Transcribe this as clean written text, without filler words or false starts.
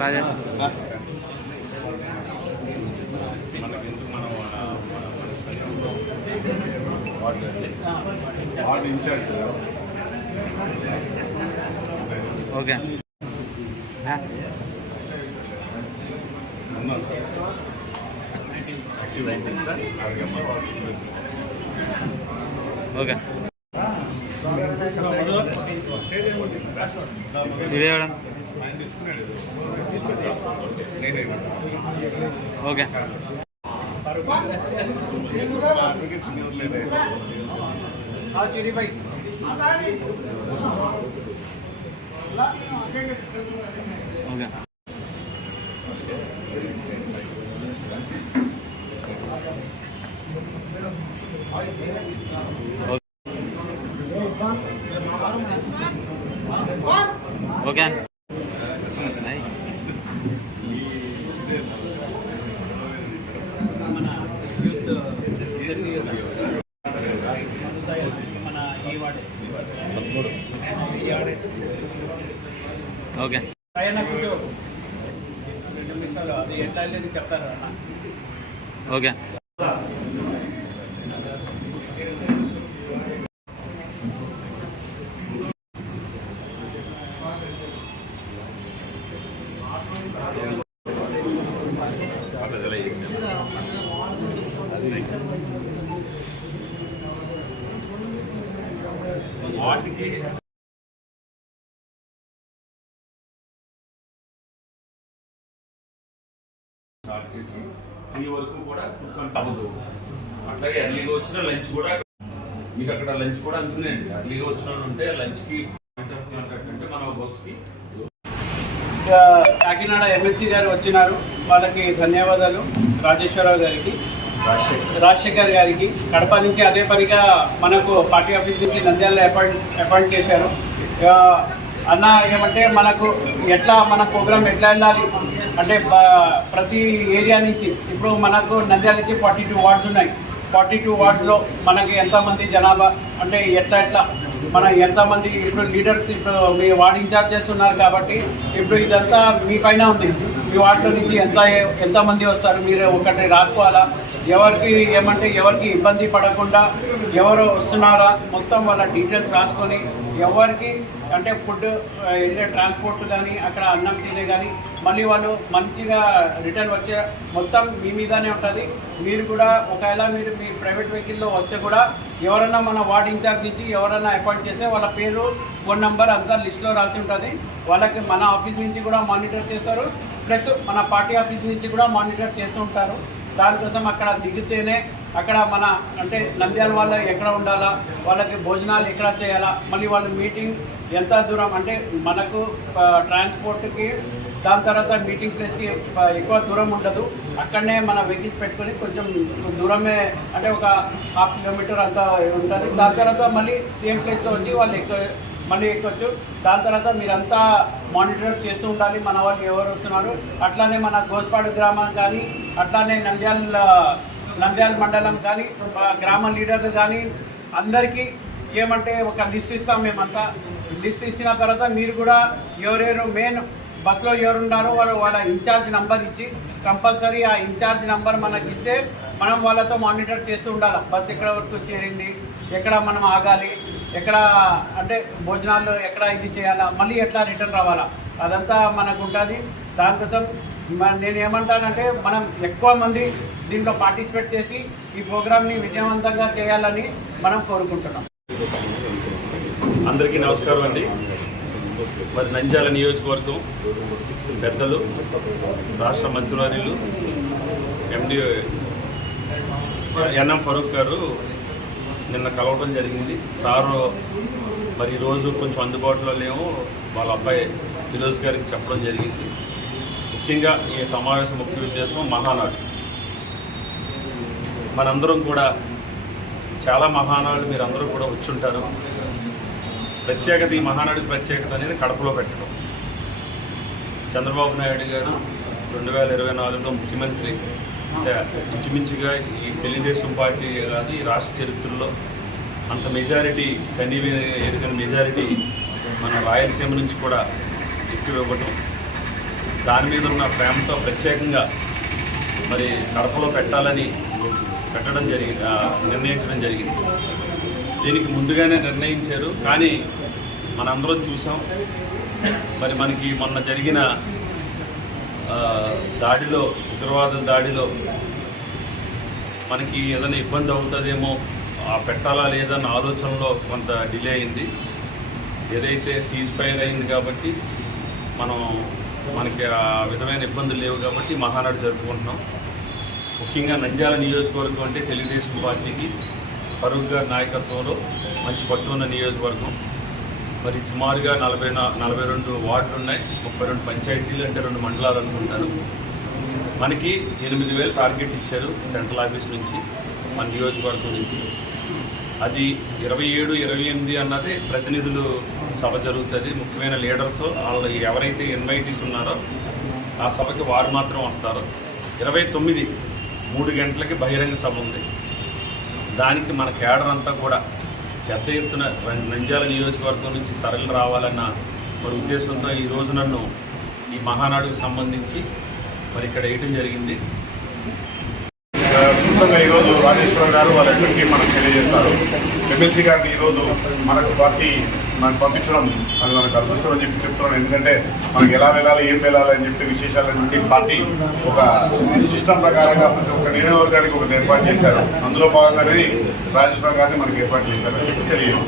Rajesh okay okay ఇదేవడం okay okay okay okay వాటికి start చేసి 3 వరకు కూడా ఫుడ్ కంట్రోల్ అట్లాగే ఎర్లీగా వచ్చిన లంచ్ కూడా మీకు అక్కడ లంచ్ కూడా అందుకునేయండి. ఎర్లీగా వచ్చిన ఉంటే లంచ్కి పాయింట్ ఆఫ్ కాంటాక్ట్ అంటే మన బస్కి కాకినాడ ఎమ్మెల్సీ గారు వచ్చినారు, వాళ్ళకి ధన్యవాదాలు. రాజేశ్వరరావు గారికి, రాజశేఖర్ గారికి, కడప నుంచి అదే పనిగా మనకు పార్టీ ఆఫీస్ నుంచి నంద్యాల అపాయింట్ చేశారు. అన్న ఏమంటే మనకు ఎట్లా మన ప్రోగ్రామ్ ఎట్లా వెళ్ళాలి అంటే ప్రతి ఏరియా నుంచి ఇప్పుడు మనకు నంద్యాల నుంచి 42 వార్డ్స్ ఉన్నాయి. 42 వార్డ్స్లో మనకి ఎంతమంది జనాభా అంటే ఎట్లా మన ఎంతమంది ఇప్పుడు లీడర్స్ ఇప్పుడు మీ వార్డ్ ఇన్ఛార్జెస్ ఉన్నారు కాబట్టి ఇప్పుడు ఇదంతా మీ పైన ఉంది. మీ వార్డులో నుంచి ఎంతమంది వస్తారు మీరు ఒకటి రాసుకోవాలా. ఎవరికి ఏమంటే ఎవరికి ఇబ్బంది పడకుండా ఎవరు వస్తున్నారా మొత్తం వాళ్ళ డీటెయిల్స్ రాసుకొని ఎవరికి అంటే ఫుడ్ ట్రాన్స్పోర్ట్ కానీ అక్కడ అన్నం తినే కానీ మళ్ళీ వాళ్ళు మంచిగా రిటర్న్ వచ్చే మొత్తం మీ మీదనే ఉంటుంది. మీరు కూడా ఒకవేళ మీరు మీ ప్రైవేట్ వెహికల్లో వస్తే కూడా ఎవరన్నా మన వార్డ్ ఇన్ఛార్జ్ నుంచి ఎవరన్నా అపాయింట్ చేస్తే వాళ్ళ పేరు ఫోన్ నెంబర్ అంతా లిస్ట్లో రాసి ఉంటుంది. వాళ్ళకి మన ఆఫీస్ నుంచి కూడా మానిటర్ చేస్తారు, ప్లస్ మన పార్టీ ఆఫీస్ నుంచి కూడా మానిటర్ చేస్తూ ఉంటారు. దానికోసం అక్కడ దిగితేనే అక్కడ మన అంటే నంద్యాల వాళ్ళు ఎక్కడ ఉండాలా, వాళ్ళకి భోజనాలు ఎక్కడ చేయాలా, మళ్ళీ వాళ్ళ మీటింగ్ ఎంత దూరం అంటే మనకు ట్రాన్స్పోర్ట్కి దాని తర్వాత మీటింగ్ ప్లేస్కి ఎక్కువ దూరం ఉండదు. అక్కడనే మన వెహికల్స్ పెట్టుకొని కొంచెం దూరమే అంటే ఒక 1/2 కిలోమీటర్ అంతా ఉంటుంది. దాని తర్వాత మళ్ళీ సేమ్ ప్లేస్లో వచ్చి వాళ్ళు మళ్ళీ ఎక్కొచ్చు. దాని తర్వాత మీరంతా మానిటర్ చేస్తూ ఉండాలి మన వాళ్ళు ఎవరు వస్తున్నారు. అట్లానే మన గోస్పాడు గ్రామం కానీ అట్లానే నంద్యాల మండలం కానీ గ్రామ లీడర్లు కానీ అందరికీ ఏమంటే ఒక లిస్ట్ ఇస్తాం. మేమంతా లిస్ట్ ఇచ్చిన తర్వాత మీరు కూడా ఎవరెవరు మెయిన్ బస్సులో ఎవరున్నారో వాళ్ళ ఇన్ఛార్జ్ నెంబర్ ఇచ్చి కంపల్సరీ ఆ ఇన్ఛార్జ్ నెంబర్ మనకి ఇస్తే మనం వాళ్ళతో మానిటర్ చేస్తూ ఉండాలి. బస్సు ఎక్కడ వరకు చేరింది, ఎక్కడ మనం ఆగాలి, ఎక్కడ అంటే భోజనాలు ఎక్కడ ఇది చేయాలా, మళ్ళీ ఎట్లా రిటర్న్ రావాలా, అదంతా మనకు ఉంటుంది. దానికోసం నేను ఏమంటానంటే మనం ఎక్కువ మంది దీంట్లో పార్టిసిపేట్ చేసి ఈ ప్రోగ్రామ్ని విజయవంతంగా చేయాలని మనం కోరుకుంటున్నాం. అందరికీ నమస్కారం అండి. మరి నంద్యాల నియోజకవర్గం పెద్దలు, రాష్ట్ర మంత్రివర్యులు ఎండి ఎన్ఎం ఫరూక్ గారు నిన్న కలవడం జరిగింది. సారు మరి ఈరోజు కొంచెం అందుబాటులో లేవు, వాళ్ళ అబ్బాయి ఫిరోజ్ గారికి చెప్పడం జరిగింది. ముఖ్యంగా ఈ సమావేశం ముఖ్య ఉద్దేశం మహానాడు. మనందరం కూడా చాలా మహానాడు మీరందరూ కూడా వచ్చుంటారు. ప్రత్యేకత ఈ మహానాడు ప్రత్యేకత అనేది కడపలో పెట్టడం. చంద్రబాబు నాయుడు గారు 2024లో ముఖ్యమంత్రి అంటే ఇంచుమించుగా ఈ తెలుగుదేశం పార్టీ కాదు ఈ రాష్ట్ర చరిత్రలో అంత మెజారిటీ ఎరుగని మెజారిటీ మన రాయలసీమ నుంచి కూడా ఎక్కువ ఇవ్వటం, దాని మీద ఉన్న ప్రేమతో ప్రత్యేకంగా మరి కడపలో నిర్ణయించడం జరిగింది. దీనికి ముందుగానే నిర్ణయించారు, కానీ మనందరం చూసాం. మరి మనకి మొన్న జరిగిన దాడిలో, ఉగ్రవాద దాడిలో మనకి ఏదైనా ఇబ్బంది అవుతుందేమో, పెట్టాలా లేదన్న ఆలోచనలో కొంత డిలే అయింది. ఏదైతే సీజ్ ఫైర్ అయింది కాబట్టి మనకి ఆ విధమైన ఇబ్బందులు లేవు కాబట్టి మహానాడు జరుపుకుంటున్నాం. ముఖ్యంగా నంద్యాల నియోజకవర్గం అంటే తెలుగుదేశం పార్టీకి ఫరూక్ గారి నాయకత్వంలో మంచి పట్టు ఉన్న నియోజకవర్గం. మరి సుమారుగా 42 వార్డులు ఉన్నాయి, 32 పంచాయతీలు అంటే 2 మండలాలు అనుకుంటారు. మనకి 8,000 టార్గెట్ ఇచ్చారు సెంట్రల్ ఆఫీస్ నుంచి, మన నియోజకవర్గం నుంచి. అది 27, 28 అన్నది ప్రతినిధులు సభ జరుగుతుంది. ముఖ్యమైన లీడర్స్ వాళ్ళు ఎవరైతే ఇన్వైటీస్ ఉన్నారో ఆ సభకి వారు మాత్రం వస్తారు. 29 3 గంటలకి బహిరంగ సభ ఉంది. దానికి మన కేడర్ అంతా కూడా పెద్ద ఎత్తున నంద్యాల నియోజకవర్గం నుంచి తరలి రావాలన్న మరి ఉద్దేశంతో ఈరోజు నన్ను ఈ మహానాడుకు సంబంధించి మరి ఇక్కడ వేయటం జరిగింది. ముఖ్యంగా ఈరోజు రాజేశ్వరరావు గారు వాళ్ళ ఎక్కడికి మనకు తెలియజేస్తారు. ఎమ్మెల్సీ గారిని ఈరోజు మనకు పార్టీ మనకు పంపించడం అది మనకు అదృష్టం అని చెప్తున్నాను. ఎందుకంటే మనకు ఎలా వెళ్ళాలి, ఏం వెళ్ళాలి అని చెప్పి విశేషాలన్నింటి పార్టీ ఒక సిస్టమ్ ప్రకారంగా ప్రతి ఒక్క నియోజకవర్గానికి ఒకటి ఏర్పాటు చేశారు. అందులో భాగంగానే రాజేశ్వరరావు గారిని మనకు ఏర్పాటు చేశారని తెలియదు.